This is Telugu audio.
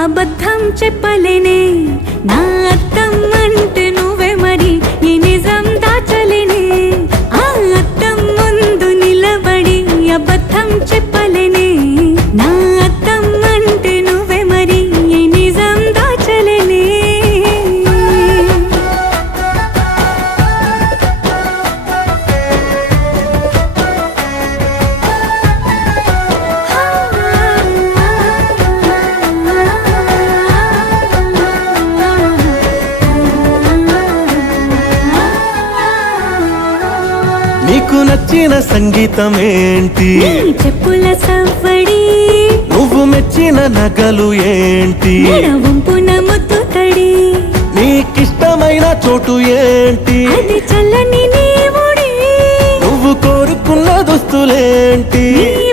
అబద్ధం చెప్పలేనే నా అద్దం అంటే నువ్వే మరి ఈ నిజం దాచలేనే ఆ అద్దం ముందు నిలబడి అబద్ధం చెప్పలేనే నా అద్దం అంటే నువ్వే మరి ఈ నిజం దాచలేనే నీకు నచ్చిన సంగీతం ఏంటి నీ చెప్పుల సవ్వడి నువ్వు మెచ్చిన నగలు ఏంటి వంపున ముద్దు తడి నీకిష్టమైన చోటు ఏంటి అది చల్లని నీ ఒడి నువ్వు కోరుకున్న దుస్తులేంటి నీ